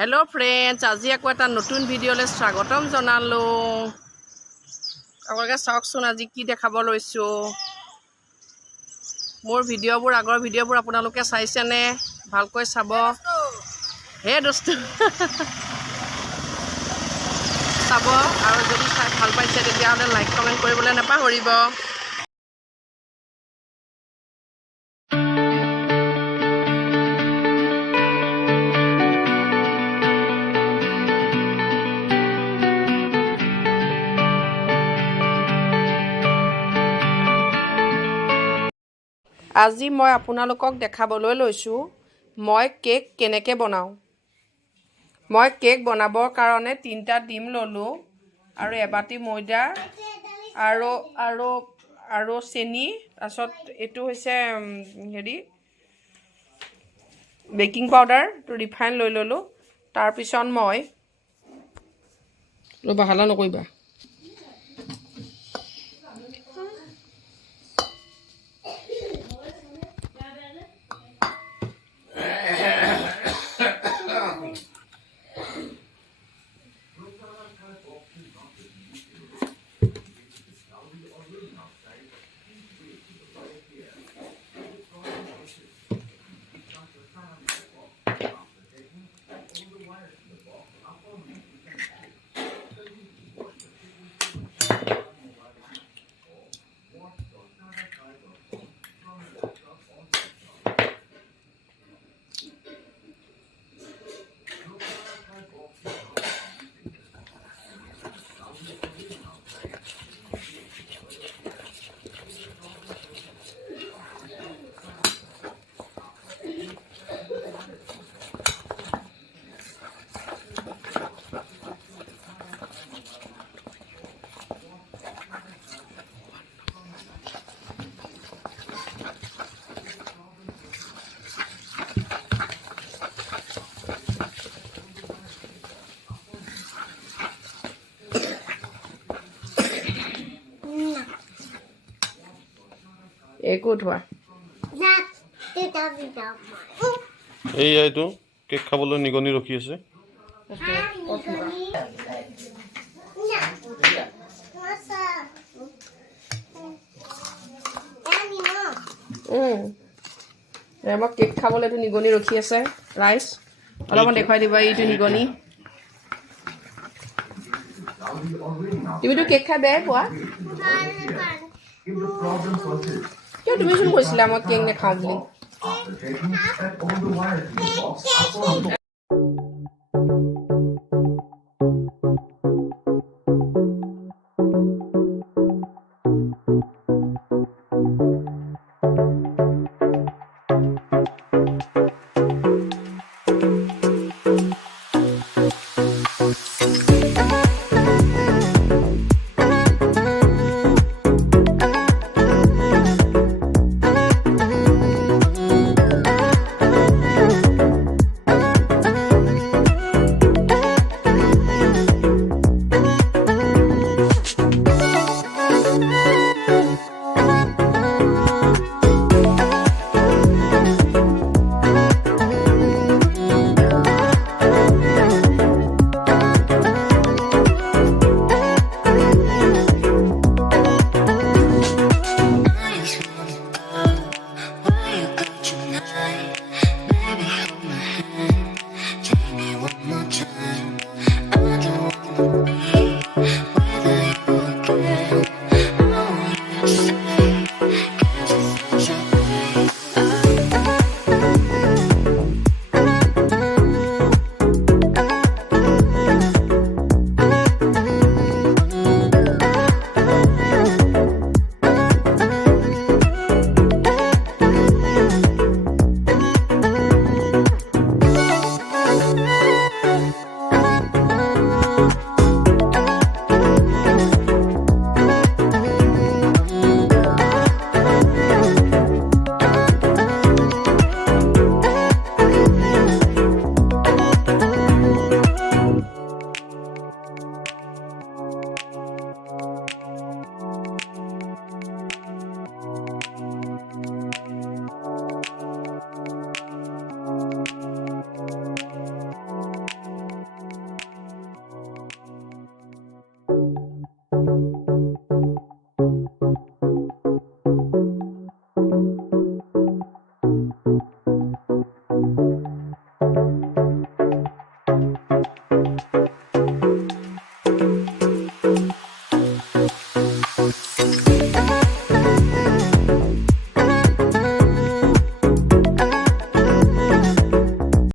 Hello friends, আজি আকৌ এটা নতুন ভিডিঅ'লৈ স্বাগতম জনালো। আপোনালোকে চাওকচোন আজি কি দেখাব লৈছো। মোৰ ভিডিঅ'বোৰ আগৰ ভিডিঅ'বোৰ আপোনালোকে চাইছেনে? ভালকৈ চাব। হে দোস্ত চাব আৰু যদি চাই ভাল পাইছে তেতিয়াহ'লে লাইক কমেণ্ট কৰিবলৈ নাপাহৰিব। আজি মই আপোনালোকক দেখাবলৈ লৈছোঁ মই কেক কেনেকৈ বনাওঁ। মই কেক বনাবৰ কাৰণে 3টা ডিম ল'লোঁ আৰু এবাটি ময়দা আৰু চেনি, তাৰপিছত এইটো হৈছে বেকিং পাউডাৰ, ৰিফাইন লৈ ল'লোঁ। তাৰপিছত মই হাল্লা নকৰিবা। একো উঠোৱা এইটো কেক খাবলৈ নিগনি ৰখি আছে। আমাক কেক খাবলৈ এইটো নিগনি ৰখি আছে। ৰাইচ অলপমান দেখুৱাই দিবা। এইটো নিগনি। তুমিতো কেক খাই বেয়াই পোৱা। কিয়? তুমিচোন কৈছিলা মই কেক নাখাওঁ বুলি।